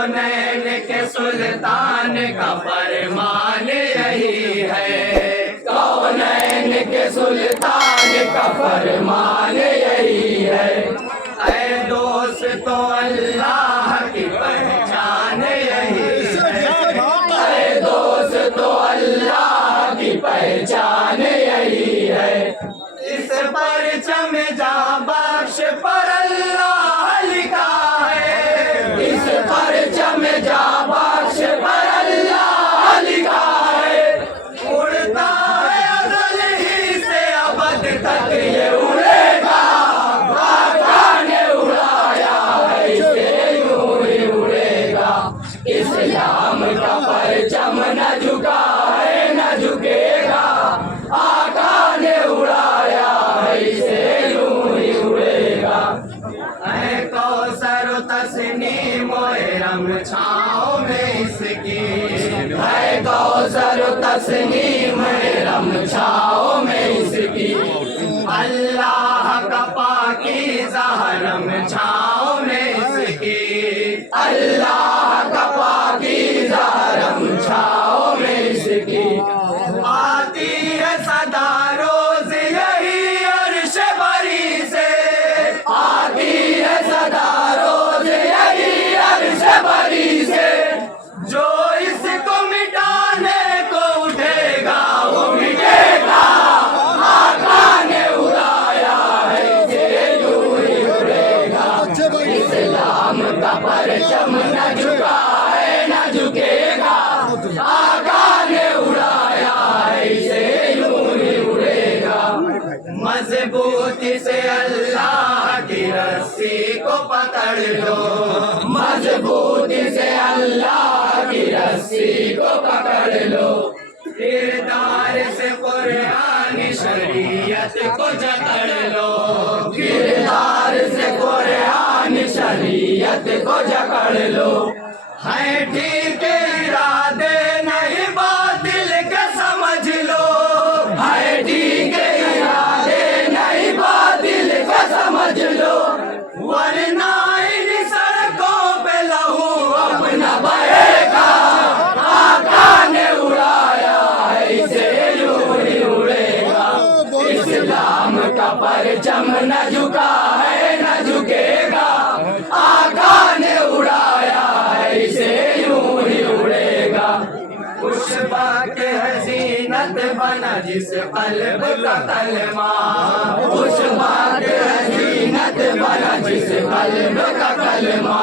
कौनैन के सुल्तान का फरमान यही है, कौनैन के सुल्तान का फरमान यही है। ऐ दोस्तों अल्लाह की पहचान यही है, ऐ दोस्तों अल्लाह की पहचान यही है। इस परचम जा बख्श पर अल्लाह लिखा है, इस परचम जा बख्श पर अल्लाह लिखा है। उड़ता है अज़ल ही से अबद तक ये उड़ेगा, आका ने उड़ाया है इसे यूं ही उड़ेगा। इस्लाम का परचम न झुका है न झुकेगा, आका ने उड़ाया है इसे यूं ही उड़ेगा। है कौसर तस्नीम रम छाँव में इसकी, है कौसर तस्नीम रम छाँव में इसकी। अल्लाह का पाकीज़ा हरम छाँव में इसकी, अल्लाह का पाकीज़ा हरम छाँव में इसकी। आती है सदा रोज यही अर्श बरी से, आती है सदा रोज यही अर्श बरी से। जो इसको मिटाने को उठेगा वो मिटेगा, आका ने उड़ाया है इसे यूं ही उड़ेगा। इस्लाम का परचम न झुका है न झुकेगा, आका ने उड़ाया है इसे यूं ही उड़ेगा। मजबूती से अल्लाह की रस्सी को पकड़ लो, मजबूती से अल्लाह की रस्सी को पकड़ लो। किरदार से कुरान शरीयत को जकड़ लो, किरदार से कुरान शरीयत को जकड़ लो। है ठीक इरादे नहीं बातिल के समझ लो, है ठीक इरादे नहीं बातिल के समझ लो। वरना इन सड़कों पे लहू अपना बहेगा, आका ने उड़ाया है इसे यूं ही उड़ेगा। इस्लाम का परचम न झुका है न झुकेगा, आका ने उड़ाया है इसे यूं ही उड़ेगा। उस बाके हसीनत बना जिस कल्ब का कलमा, उस बाके हसीनत बना जिस कल्ब का कलमा।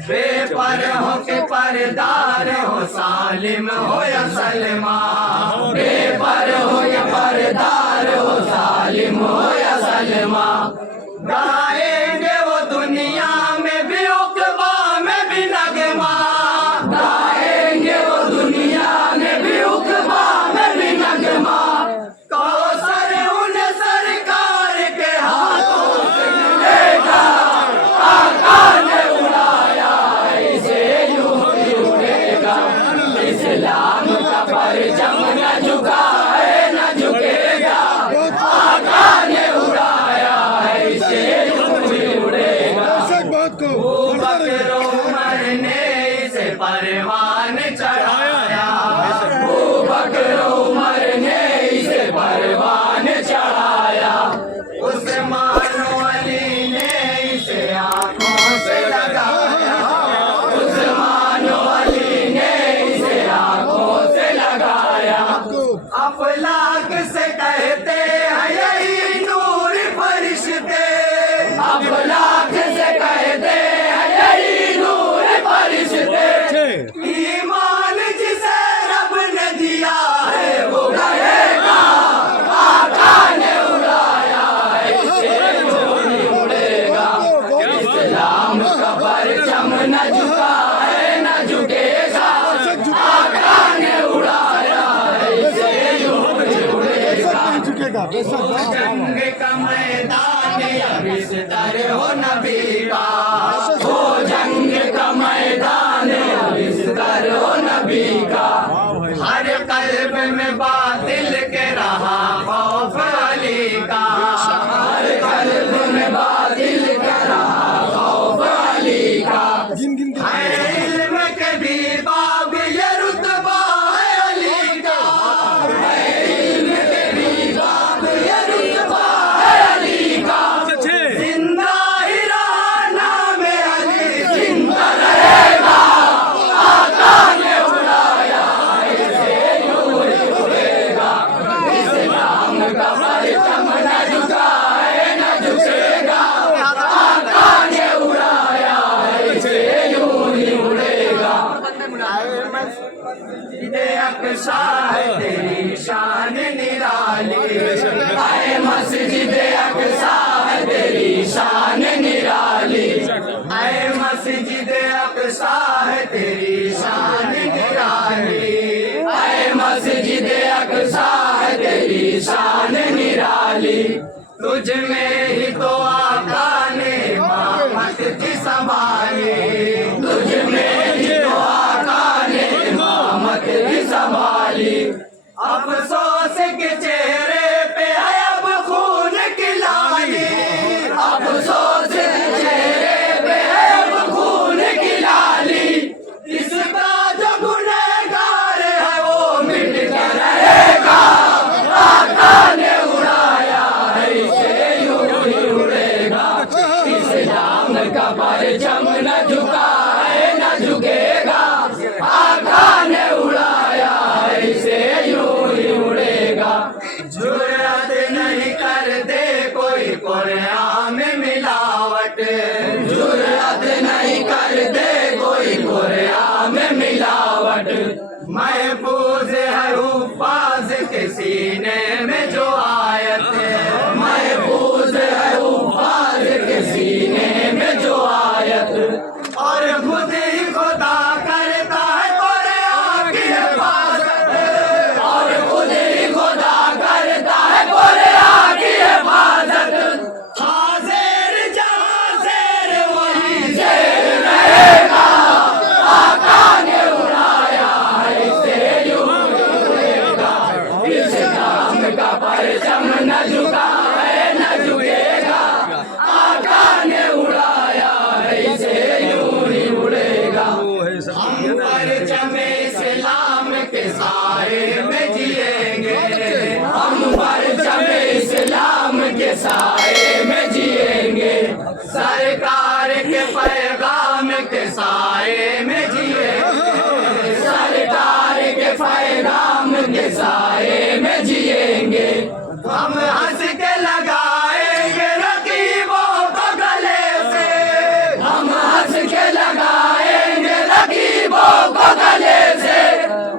बेपरहों के परदार हो सालिम हो या सलमा, बेपरहों के परदार हो सालिम हो या सलमा। गाएंगे वो दुनिया में भी उक़बा में भी नगमा, गाएंगे वो दुनिया में भी उक़बा में भी नगमा। कौसर उन सरकार के हाथों से मिलेगा, आका ने उड़ाया है इसे यूं ही उड़ेगा। इस्लाम का परचम न झुका है न झुकेगा, आका ने उड़ाया है इसे यूं ही उड़ेगा। बकर उमर ने इसे परवान चढ़ाया, बकर उमर ने इसे परवान चढ़ाया। उस्मान अली ने इसे आंखों से लगाया, उस्मान अली ने इसे आंखों से लगाया। अफलाक से कहते हैं यही नूर फरिश्ते, अफलाक से कहते हैं यही नूर फरिश्ते। ईमान जिसे रब ने दिया है वो कहेगा, आका ने उड़ाया है इसे यूं ही उड़ेगा। इस्लाम का परचम न झुका है न झुकेगा, आका ने उड़ाया है इसे यूं ही उड़ेगा। जंग का मैदान या बिस्तर हो नबी का, हो जंग का मैदान या बिस्तर हो नबी का। हर कल्ब में बातिल के रहा खौफ अली का, हर कल्ब में बातिल के रहा खौफ अली का। अक़सा है तेरी शान निराली, आए मस्जिद अक़सा है तेरी शान निराली, आए मस्जिद अक़सा है तेरी शान निराली, आए मस्जिद अक़सा है तेरी शान निराली। तुझ में ही तो आका ने इमामत की संभाली, तुझ में ही तो आका ने इमामत की संभाली। अफसोस के चेहरे पे है अब खून की लाली, अफसोस के चेहरे पे है अब खून की लाली। इसका जो गुनहगार है वो मिट के रहेगा, आका ने उड़ाया है इसे यूं ही उड़ेगा। इस्लाम का परचम न झुका है न झुकेगा, आका ने उड़ाया है इसे यूं ही उड़ेगा। जुर्रत नहीं कर दे कोई कुरान में मिलावट, जुर्रत नहीं कर दे कोई कुरान में मिलावट। महफूज है हुफ्फाज़ के सीने में जो आयत, महफूज है हुफ्फाज़ के सीने में जो आयत। और खुद ही खुदा करता है कुरान की हिफाजत, और खुद ही खुदा करता है कुरान की हिफाजत। हाज़िर जहाँ ज़ेर वही ज़ेर रहेगा, आका ने उड़ाया है इसे यूं ही उड़ेगा। इस्लाम का परचम न झुका है न झुकेगा, आका ने उड़ाया है इसे यूं ही उड़ेगा। हम परचम इस्लाम के साए में जिएंगे, हम परचम इस्लाम के साए में जिएंगे। सरकार के पैगाम के साए में जिएंगे, सरकार के पैगाम के साए में जिएंगे। हम हंस के लगाएंगे रकीबों को गले से, हम हंस के लगाएंगे रकीबों को गले से।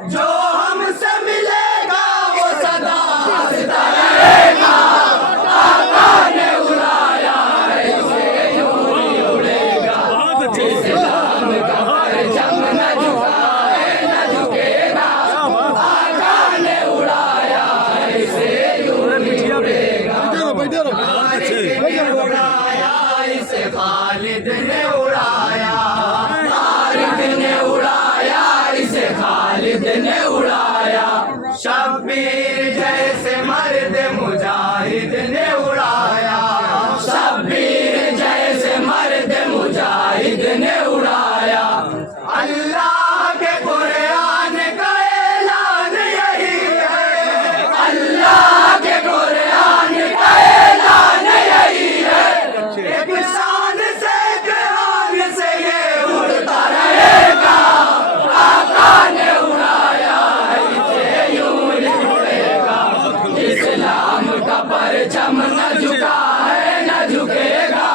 जो हमसे मिलेगा वो सदा हंसता रहेगा, आका ने उड़ाया है इसे यूं ही उड़ेगा। इस्लाम का परचम न झुका है न झुकेगा, आका ने उड़ाया है इसे यूं ही उड़ेगा। उड़ाया इसे खालिद ने उड़ाया, तारिक ने उड़ाया इसे खालिद ने उड़ाया। शब्बीर जैसे मर्द मुजाहिद ने उड़ाया, शब्बीर जैसे मर्द मुजाहिद ने उड़ाया। अल्लाह के कुरान का ऐलान यही है, अल्लाह के कुरान का ऐलान यही है। एक शान से कुरान से ये उड़ता रहेगा, आका ने उड़ाया है इसे यूं ही उड़ेगा। इस्लाम का परचम न झुका है न झुकेगा,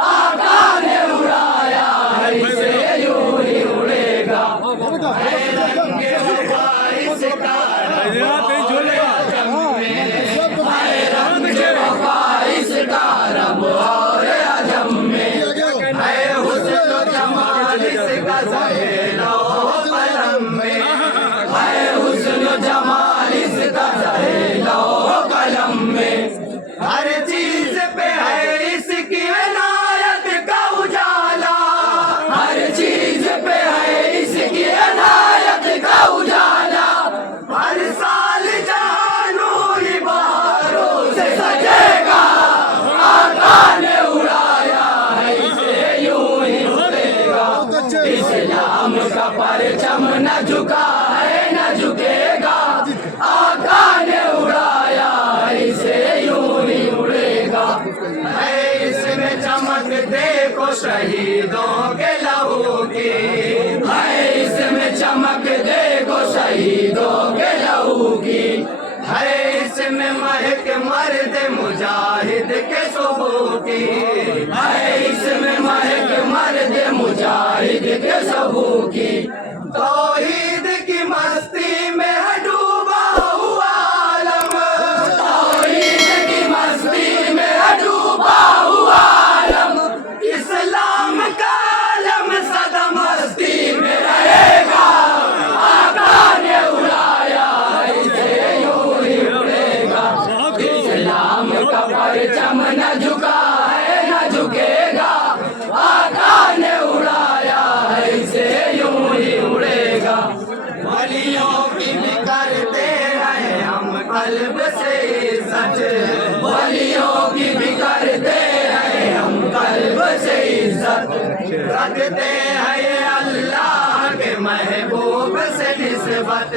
आका ने उड़ाया है इसे यूं ही उड़ेगा। है रंग वफा इसका रब और आजम में, है रंग वफा इसका रब और आजम में। है हुस्न जमाल इसका ज़हेलो कलम में, है हुस्न जमाल इसका ज़हेलो कलम में। हर चीज पे है इसकी इनायत का उजाला, हर चीज पे है इसकी इनायत का उजाला। हर साल जहां नूरी बहारों से सजेगा, आका ने उड़ाया है इसे यूं ही उड़ेगा। इस्लाम का परचम न झुका है न झुकेगा, आका ने उड़ाया है इसे यूं ही उड़ेगा। है इसमें चमक देखो शहीदों के लहू की, है इसमें चमक देखो शहीदों के लहू की। है इसमें महक मर्द मुजाहिद के सुबह की, है इसमें महक मर्द मुजाहिद के सबू की। तौहीद की कल्ब से इज्जत, वलियों की भी करते हैं हम कल्ब से इज्जत, रखते हैं ये अल्लाह के महबूब से निस्बत,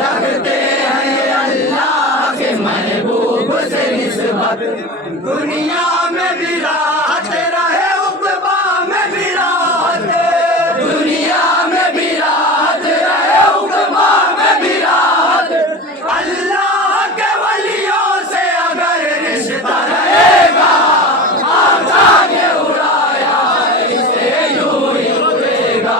रखते हैं ये अल्लाह के महबूब से निस्बत। दुनिया में भी राहत रहे, उक़बा में भी राहत, दुनिया में भी राहत रहे, उक़बा में भी राहत। अल्लाह के वलियों से अगर रिश्ता रहेगा, आका ने उड़ाया इसे यूं ही उड़ेगा।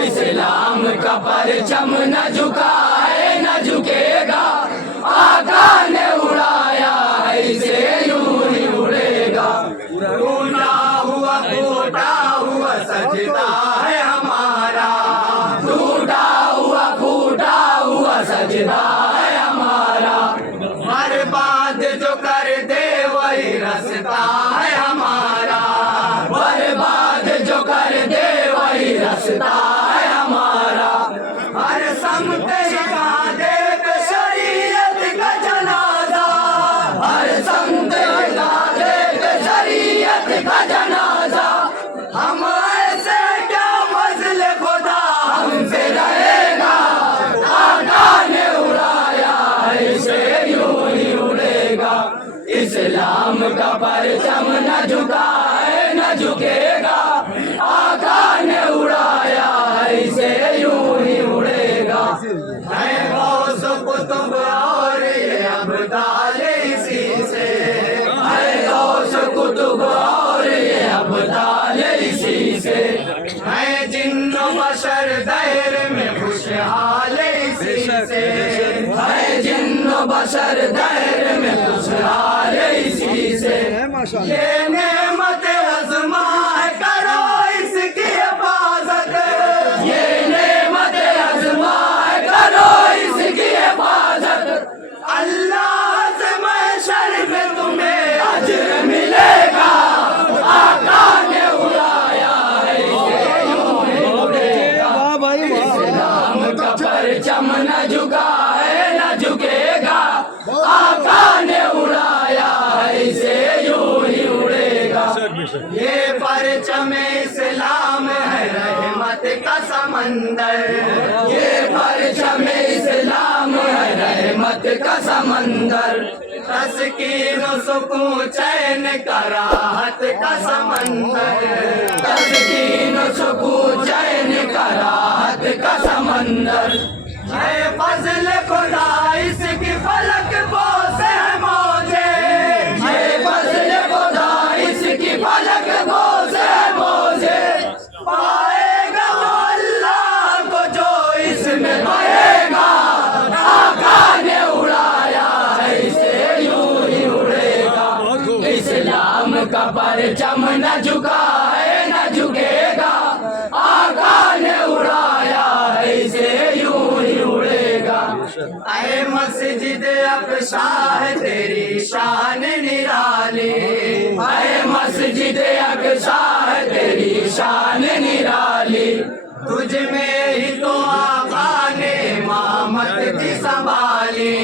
इस्लाम का परचम न झुकाए न झुकेगा, आका ने उड़ाया इसे यूं ही उड़ेगा। टूटा हुआ फूटा हुआ सजदा है हमारा, टूटा हुआ फूटा हुआ सजदा है हमारा। बर्बाद जो कर दे वही रास्ता है हमारा, बर्बाद जो कर दे वही रास्ता है हमारा। हर समत हिला दे शरीयत का जनाजा, हर समत हिला दे शरीयत का जनाजा। हम ऐसे क्या फज़ल खुदा हमसे रहेगा, आका ने उड़ाया इसे यूं ही उड़ेगा। इस्लाम का परचम न झुकाए न झुकेगा, आका ने उड़ाया इसे यूं ही उड़ेगा। है गौस कुतुब और ये अब्दाल इसी से, है गौस कुतुब और ये अब्दाल इसी से। है जिन्नो बशर दहर में खुशहाल इसी से, है जिन्नो बशर दहर में खुशहाल इसी से। ये नेमत अज़मा है, करो इसकी हिफाजत, ये नेमत अज़मा है, करो इसकी हिफाजत। अल्लाह से महशर में तुम्हें अजर मिलेगा, आका ने उड़ाया इसे यूं ही उड़ेगा। इस्लाम का परचम न झुकाए न झुकेगा, आका ने उड़ाया इसे यूं ही उड़ेगा। ये परचम इस्लाम है रहमत का समंदर, ये परचम इस्लाम है रहमत का समंदर। तस्कीन सुकून चैन का राहत का समंदर, तस्कीन सुकून चैन का राहत का समंदर। है फज़ल खुदा इसकी फलक बोसे है मौजे, है फज़ल खुदा इसकी फलक बोसे है मौजे। पाएगा वो अल्लाह को जो इसमें पाएगा, आका ने उड़ाया इसे यूं ही उड़ेगा। इस्लाम का परचम न झुकाए न झुकेगा, आका ने उड़ाया इसे यूं ही उड़ेगा। ऐ मस्जिद अक़सा है तेरी शान निराली, ऐ मस्जिद अक़सा है तेरी शान निराली। तुझ में ही तो आका ने इमामत की संभाली,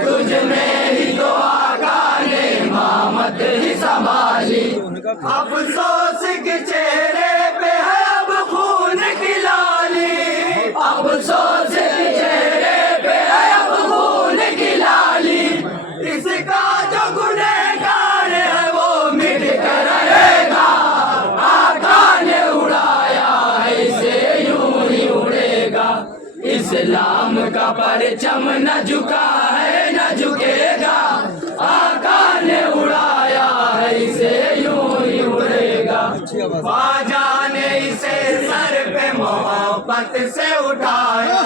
तुझ में ही तो आका ने इमामत ही संभाली। अफसोस के चेहरे पे है अब खून की लाली, अफसोस के चेहरे पे है अब खून की लाली। इसका जो गुनहगार है वो मिट कर रहेगा, आका ने उड़ाया इसे यूं ही उड़ेगा। इस्लाम का परचम न झुका है न झुकेगा, आका ने उड़ाया इसे यूं ही उड़ेगा। ख्वाजा ने इसे सर पे मोहब्बत से उठाया,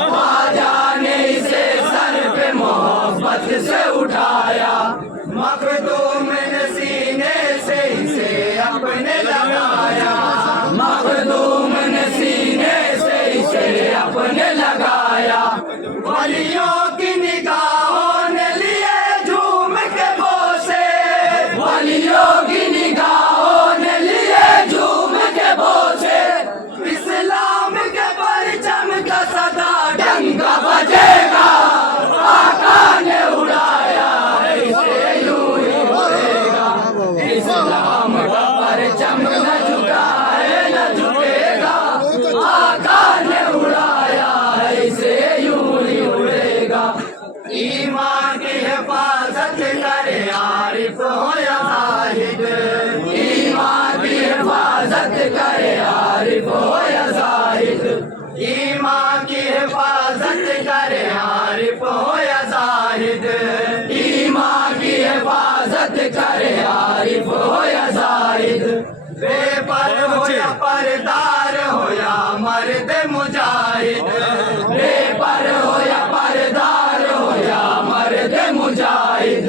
ख्वाजा ने इसे सर पे मोहब्बत से उठाया। मखदूम ने सीने से इसे अपने लगाया, मखदूम ने सीने से इसे अपने लगाया। वलियों की निगाहों ने लिए झूम के बोसे, वलियों की निगाहों ने लिए झूम के बोसे। इस्लाम के परचम का सदा डंका बजेगा, आका ने मर्द मुजाहिद, बेपर हो या परदार हो या मर्द मुजाहिद,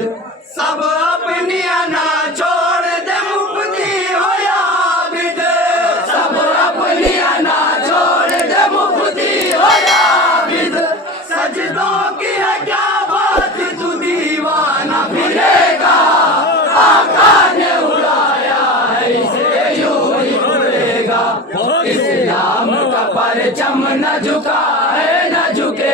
सब अपनी अना छोड़ दे मुफ्ती हो या आबिद, सब अपनी अना छोड़ दे मुफ्ती हो या आबिद, सजदों की है क्या बात तू दीवाना फिरेगा, आका ने उड़ाया है इसे यूं ही उड़ेगा, इस्लाम का परचम न झुका है न झुके